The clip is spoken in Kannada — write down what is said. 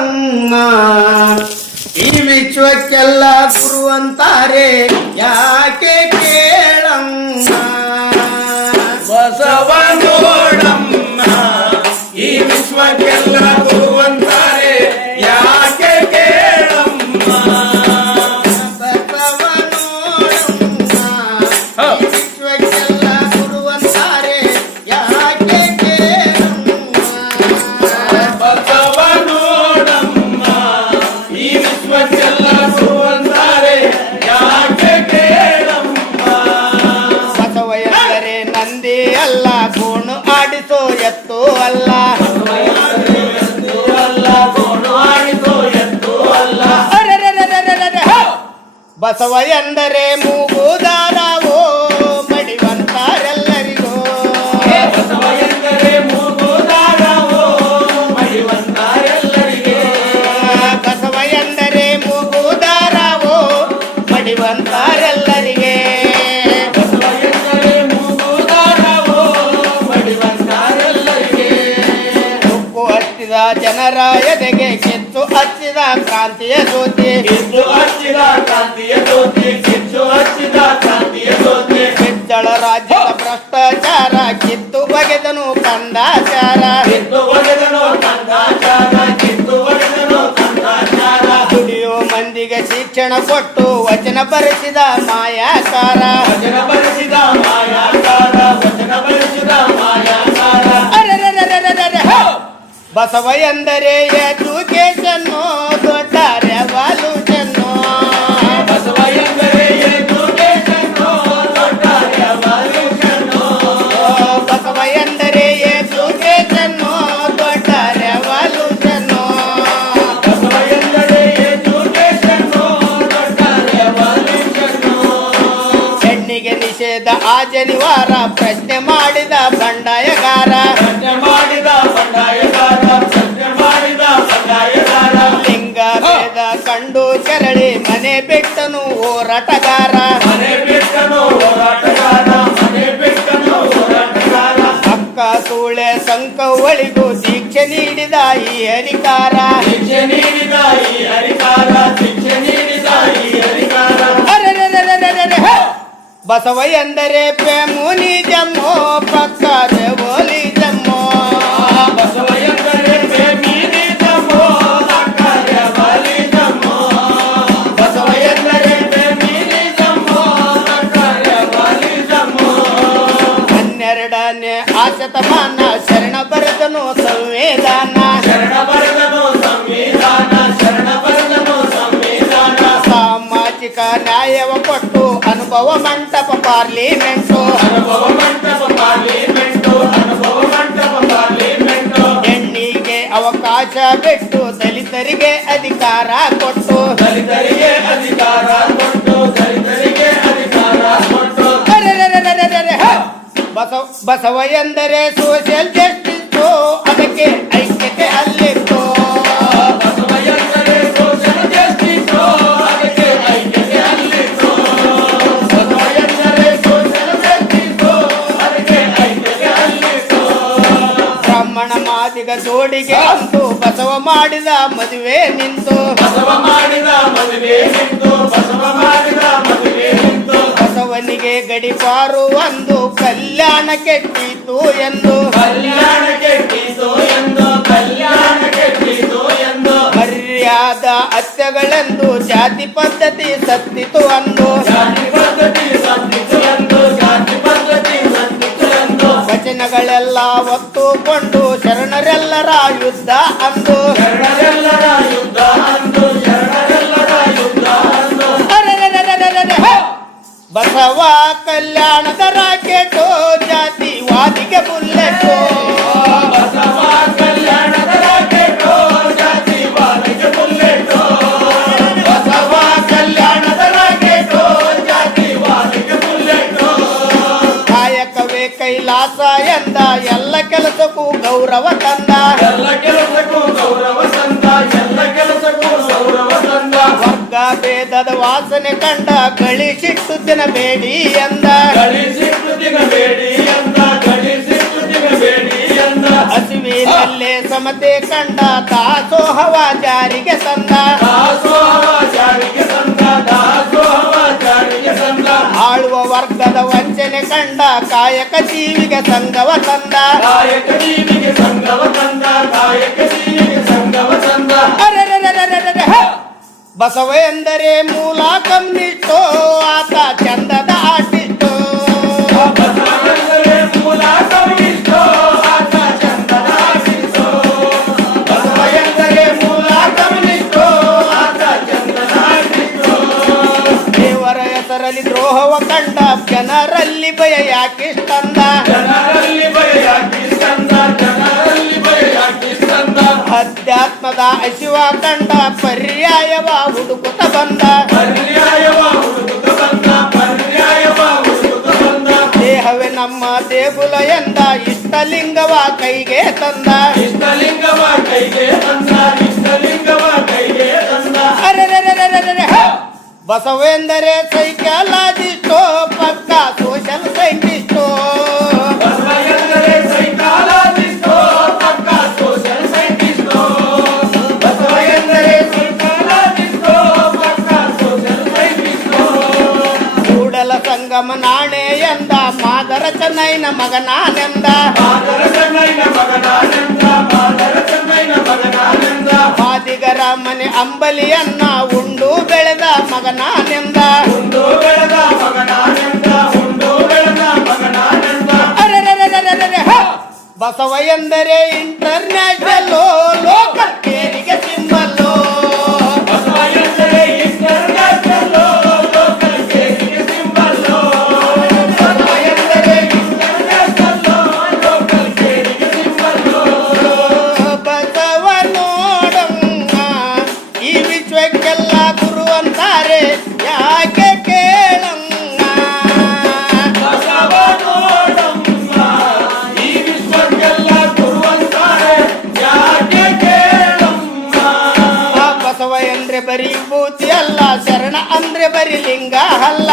ಕೇಳಮ್ಮ ಈ ವಿಶ್ವಕ್ಕೆಲ್ಲ ಗುರು ಅಂತಾರೆ ಯಾಕೆ ಕೇಳಮ್ಮ ಬಸವ ನೋಡಮ್ಮ ಈ ವಿಶ್ವಕ್ಕೆಲ್ಲ ಗುರು ಅಂತಾರೆ ಯಾಕೆ ಕೇಳಮ್ಮ ಬಸವ ನೋಡಮ್ಮ ಈ ವಿಶ್ವಕ್ಕೆಲ್ಲ ಗುರು ಅಂತಾರೆ ಯಾಕೆ ಕೇಳಮ್ಮ ಬಸವ ನೋಡಮ್ಮ ಈ ವಿಶ್ವಕ್ಕೆಲ್ಲ ಗುರು ಅಂತಾರೆ ಯಾಕೆ ಕೇಳಮ್ಮ ಬಸವ ಎಂದರೆ ನಂದಿ ಅಲ್ಲ ಗೋಣು ಆಡಿಸೋ ಎತ್ತು ಅಲ್ಲ ಅರೆರೆರೆರೆರೆರೆ, ಹೋ! ಬಸವ ಎಂದರೆ ಮೂಗುದಾರವೋ ಮಡಿವಂತಾರೆಲ್ಲರಿಗೂ ಬಸವ ಎಂದರೆ ಮೂಗುದಾರವೋ ಮಡಿವಂತಾರೆಲ್ಲರಿಗೆ ಬಸವ ಎಂದರೆ ಮೂಗುದಾರವೋ ಮಡಿವಂತಾರೆಲ್ಲರಿಗೆ ಬಸವ ಎಂದರೆ ಮೂಗುದಾರವೋ ಮಡಿವಂತಾರೆಲ್ಲರಿಗೆ ಉಪ್ಪು ಹಚ್ಚಿದ ಜನರ ಎದೆಗೆ ಕಿತ್ತು ಹಚ್ಚಿದ ಕ್ರಾಂತಿಯ ಜ್ಯೋತಿ ಕಿಚ್ಚು ಹಚ್ಚಿದ ಕ್ರಾಂತಿಯ ಜ್ಯೋತಿ ಕಿಚ್ಚು ಹಚ್ಚಿದ ಕ್ರಾಂತಿಯ ಜ್ಯೋತಿ ಕಿಚ್ಚಳ ರಾಜ್ಯದ ಭ್ರಷ್ಟಾಚಾರ ಕಿತ್ತು ಬಗೆದನು ಕಂದಾಚಾರ ಕಿತ್ತು ಒಡೆದನೋ ಕಂದಾಚಾರ ಕಿತ್ತು ಒಡೆದನೋ ಕಂದಾಚಾರ ದುಡಿಯೋ ಮಂದಿಗೆ ಶಿಕ್ಷಣ ಕೊಟ್ಟು ವಚನ ಬರೆಸಿದ ಮಾಯಾಕಾರ ವಚನ ಬರೆಸಿದ ಮಾಯಾಕಾರ ವಚನ ಬರೆಸಿದ ಮಾಯಾಕಾರ ಅರೆರೆರೆರೆರೆರೆ, ಹೋ! ಬಸವ ಎಂದರೆ ಎಜುಕೇಶನ್ನು ದೊಡ್ಡ ರೆವಲ್ಯೂಷನ್ನು ಬಸವ ಎಂದರೆ ಎಜುಕೇಶನ್ನು ದೊಡ್ಡ ರೆವಲ್ಯೂಷನ್ನು ಬಸವ ಎಂದರೆ ಎಜುಕೇಶನ್ನು ದೊಡ್ಡ ರೆವಲ್ಯೂಷನ್ನು ಬಸವ ಎಂದರೆ ಎಜುಕೇಶನ್ನು ದೊಡ್ಡ ರೆವಲ್ಯೂಷನ್ನು ಹೆಣ್ಣಿಗೆ ನಿಷೇಧ ಆ ಜನಿವಾರ ಪ್ರಶ್ನೆ ಮಾಡಿದ ಬಂಡಾಯಗಾರ ಪ್ರಶ್ನೆ ಮಾಡಿದ ಬಂಡಾಯಗಾರ ಪ್ರಶ್ನೆ ಮಾಡಿದ ಬಂಡಾಯಗಾರ ಲಿಂಗ ಭೇದ ಕಂಡು ಕೆರಳಿ ಮನೆ ಬಿಟ್ಟನು ಹೋರಾಟಗಾರ ಮನೆ ಬಿಟ್ಟನು ಹೋರಾಟಗಾರ ಮನೆ ಬಿಟ್ಟನು ಹೋರಾಟಗಾರ ಅಕ್ಕ ಸೂಳೆ ಸಂಕವಳಿಗೂ ದೀಕ್ಷೆ ನೀಡಿದ ಈ ಹರಿಕಾರ ಶಿಕ್ಷೆ ನೀಡಿದ ಈ ಹರಿಕಾರ ಶಿಕ್ಷೆ ನೀಡಿದ ಈ ಹರಿಕಾರ ಅರೆರೆರೆರೆರೆರೆ, ಹೋ! ಬಸವ ಎಂದರೆ ಪ್ರೇಮುನಿ ಜಮ್ಮೋ ಪಕ್ಕ ರೆವೋಲಿ ಜಮ್ಮೋ ಬಸವ ಎಂದರೆ ಪ್ರೇಮಿನಿ ಜಮ್ಮೋ ಅಕ್ಕ ರೆವಲ್ಯೂಷನ್ನು ಬಸವ ಎಂದರೆ ಪ್ರೇಮಿನಿ ಜಮ್ಮೋ ಅಕ್ಕ ರೆವಲ್ಯೂಷನ್ನು 12ನೇ ಶತಮಾನ ಶರಣ ಬರೆದನು ಸಂವಿಧಾನ ಶರಣ ಬರೆದನು ಸಂವಿಧಾನ ಶರಣ ಬರೆದನು ಸಂವಿಧಾನ ಸಾಮಾಜಿಕ ನ್ಯಾಯವ ಕೊಟ್ಟು ಅನುಭವ ಮಂಟಪ ಪಾರ್ಲಿಮೆಂಟು ಅನುಭವ ಮಂಟಪ ಪಾರ್ಲಿಮೆಂಟು ಅನುಭವ ಮಂಟಪ ಪಾರ್ಲಿಮೆಂಟು ಹೆಣ್ಣಿಗೆ ಅವಕಾಶ ಬಿಟ್ಟು ದಲಿತರಿಗೆ ಅಧಿಕಾರ ಕೊಟ್ಟು ದಲಿತರಿಗೆ ಅಧಿಕಾರ ಕೊಟ್ಟು ದಲಿತರಿಗೆ ಅಧಿಕಾರ ಕೊಟ್ಟು ಅರೆರೆರೆರೆರೆರೆ, ಹೋ! ಬಸವ ಎಂದರೆ ಸೋಷಿಯಲ್ ಜಸ್ಟಿಸ್ ಅದಕ್ಕೆ ಐಕ್ಯತೆ ಅಲ್ಲಿತ್ತು ಬಸವ ಎಂದರೆ ಸೋಷಿಯಲ್ ಜಸ್ಟಿಸ್ ಅದಕ್ಕೆ ಐಕ್ಯತೆ ಅಲ್ಲಿತ್ತು ಬಸವ ಎಂದರೆ ಸೋಷಿಯಲ್ ಜಸ್ಟಿಸ್ ಅದಕ್ಕೆ ಐಕ್ಯತೆ ಅಲ್ಲಿತ್ತು ಬ್ರಾಹ್ಮಣ ಮಾದಿಗ ಜೋಡಿಗೆ ಅಂತು ಬಸವ ಮಾಡಿದ ಮದುವೆ ನಿಂತು ಬಸವ ಮಾಡಿದ ಮದುವೆ ನಿಂತು ಬಸವ ಮಾಡಿದ ಮದುವೆ ನಿಂತು ಬಸವನಿಗೆ ಗಡಿಪಾರು ಒಂದು ಕಲ್ಯಾಣ ಕೆಟ್ಟಿತು ಎಂದು ಕಲ್ಯಾಣ ಕೆಟ್ಟಿತು ಎಂದು ಕಲ್ಯಾಣ ಕೆಟ್ಟಿತು ಎಂದು ಮರ್ಯಾದ ಹತ್ಯೆಗಳೆಂದು ಜಾತಿ ಪದ್ಧತಿ ಸತ್ತಿತು ಅಂದು ಜಾತಿ ಪದ್ಧತಿ ಸತ್ತಿತು ಎಂದು ಜಾತಿ ಪದ್ಧತಿ ಸತ್ತಿತು ಎಂದು ವಚನಗಳೆಲ್ಲ ಒತ್ತುಕೊಂಡು ಶರಣರೆಲ್ಲರ ಯುದ್ಧ ಅಂದು ಶರಣರೆಲ್ಲರ ಯುದ್ಧ ಅಂದು ಶರಣರೆಲ್ಲರ ಯುದ್ಧ ಅಂದು ಅರೆರೆರೆರೆರೆರೆ, ಹೋ! ಬಸವ ಕಲ್ಯಾಣದ ರಾಕೆಟು ಜಾತಿವಾದಿಗೆ ಬುಲ್ಲೆಟ್ಟು ಬಸವ ಕಲ್ಯಾಣದ ರಾಕೆಟು ಜಾತಿವಾದಿಗೆ ಬುಲ್ಲೆಟ್ಟು ಬಸವ ಕಲ್ಯಾಣದ ರಾಕೆಟು ಜಾತಿವಾದಿಗೆ ಬುಲ್ಲೆಟ್ಟು ಕಾಯಕವೇ ಕೈಲಾಸ ಎಂದ ಎಲ್ಲ ಕೆಲಸಕ್ಕೂ ಗೌರವ ತಂದ ಎಲ್ಲ ಕೆಲಸಕ್ಕೂ ಗೌರವ ತಂದ ಎಲ್ಲ ಕೆಲಸಕ್ಕೂ ಗೌರವ ತಂದ ವರ್ಗ ಭೇದದ ವಾಸನೆ ಕಂಡ ಗಳಿಸಿಟ್ಟು ದಿನಬೇಡಿ ಎಂದ ಗಳಿಸಿಟ್ಟು ದಿನಬೇಡಿ ಎಂದ ಗಳಿಸಿಟ್ಟು ದಿನಬೇಡಿ ಎಂದ ಹಸಿವಿನಲ್ಲೇ ಸಮತೆ ಮಾತೆ ಕಂಡ ದಾಸೋಹವ ಜಾರಿಗೆ ತಂದ ದಾಸೋಹವ ಜಾರಿಗೆ ತಂದ ದಾಸೋಹವ ಜಾರಿಗೆ ತಂದ ಆಳುವ ವರ್ಗದ ವಂಚನೆ ಕಂಡ ಕಾಯಕ ಜೀವಿಗೆ ಸಂಗವ ತಂದ ಕಾಯಕ ಜೀವಿಗೆ ಸಂಗವ ತಂದ ಕಾಯಕ ಜೀವಿಗೆ ಸಂಗವ ತಂದ ಅರೆರೆರೆರೆರೆರೆ, ಹ! ಬಸವ ಎಂದರೆ ಮೂಲ ಕಮ್ಯುನಿಸ್ಟೋ ಆತ ಚಂದದ ಆರ್ಟಿಸ್ಟೋ ಬಸವಣ್ಣನವರೇ ಮೂಲ ಕಮ್ಯುನಿಸ್ಟೋ ಆತ ಚಂದದ ಆರ್ಟಿಸ್ಟೋ ಬಸವಣ್ಣನವರೇ ಮೂಲ ಕಮ್ಯುನಿಸ್ಟೋ ಆತ ಚಂದದ ಆರ್ಟಿಸ್ಟೋ ದೇವರ ಹೆಸರಲ್ಲಿ ದ್ರೋಹವ ಕಂಡ ಜನರಲ್ಲಿ ಭಯ ಯಾಕಿಷ್ಟಂದ ಜನರಲ್ಲಿ ಭಯ ಯಾಕಿಸ್ತಂದ ಜನರಲ್ಲಿ ಭಯ ಯಾಕಿಸ್ತಂದ ಅಧ್ಯಾತ್ಮದ ಹಸಿವ ಕಂಡ ಪರ್ಯಾಯವ ಹುಡುಕುತ್ತ ಬಂದ ಪರ್ಯಾಯವ ಹುಡುಕುತ್ತ ಬಂದ ಪರ್ಯಾಯವ ಹುಡುಕುತ್ತ ಬಂದ ದೇಹವೇ ನಮ್ಮ ದೇಗುಲ ಎಂದ ಇಷ್ಟಲಿಂಗವ ಕೈಗೆ ತಂದ ಇಷ್ಟಲಿಂಗವ ಕೈಗೆ ತಂದ ಇಷ್ಟಲಿಂಗವ ಕೈಗೆ ತಂದ ಅರೆರೆರೆರೆರೆರೆ, ಹ! ಬಸವೇಂದರೆ ಸೈಕಾಲಜಿಸ್ಟೋ ಪಕ್ಕ ಸೋಷಲ್ ಸೈಂಟಿಸ್ಟೋ ಬಸವಣ್ಣನವರೇ ಸೈಕಾಲಜಿಸ್ಟೋ ಪಕ್ಕ ಸೋಷಲ್ ಸೈಂಟಿಸ್ಟೋ ಬಸವಣ್ಣನವರೇ ಸೈಕಾಲಜಿಸ್ಟೋ ಪಕ್ಕ ಸೋಷಲ್ ಸೈಂಟಿಸ್ಟೋ ಕೂಡಲ ಸಂಗಮ ನಾಣೆ ಎಂದ ಮಾದರ ಚೆನ್ನೈನ ಮಗನಾನೆಂದ ಮಾದರ ಚೆನ್ನೈನ ಮಗನಾನಂದ ಮಾದರ ಚೆನ್ನೈನ ಮಗನಾನಂದ ಮಾದಿಗರ ಮನೆ ಅಂಬಲಿಯನ್ನ ಉಂಡು ಬೆಳೆದ ಮಗನಾನೆಂದ ಉಂಡು ಬೆಳೆದ ಮಗನಾನಂದ ಉಂಡು ಬೆಳೆದ ಮಗನಾನಂದ ಅರೆರೆರೆರೆರೆರೆ, ಹ! ಬಸವ ಎಂದರೆ ಇಂಟರ್ನ್ಯಾಷನಲ್ ಲೋಕಲ್ ಕೇರಿಗೆ ಸಿಂಬಲ್ಲು ಬಸವಣ್ಣನವರೇ ಇಂಟರ್ನ್ಯಾಷನಲ್ ಲೋಕಲ್ ಕೇರಿಗೆ ಸಿಂಬಲ್ಲು ಬಸವಣ್ಣನವರೇ ಇಂಟರ್ನ್ಯಾಷನಲ್ ಲೋಕಲ್ ಕೇರಿಗೆ ಸಿಂಬಲ್ಲು ಬಸವ ನೋಡಮ್ಮ ಈ ವಿಶ್ವಕ್ಕೆಲ್ಲ ಗುರು ಅಂತಾರೆ ಯಾಕೆ ಕೇಳಮ್ಮ ಬಸವ ನೋಡಮ್ಮ ಈ ವಿಶ್ವಕ್ಕೆಲ್ಲ ಗುರುವಂತಾರೆ ಯಾಕೆ ಕೇಳಮ್ಮ ಆ ಬಸವ ಅಂದ್ರೆ ಬರೀ ವಿಭೂತಿ ಅಲ್ಲ ಶರಣ ಅಂದ್ರೆ ಬರೀ ಲಿಂಗ ಅಲ್ಲ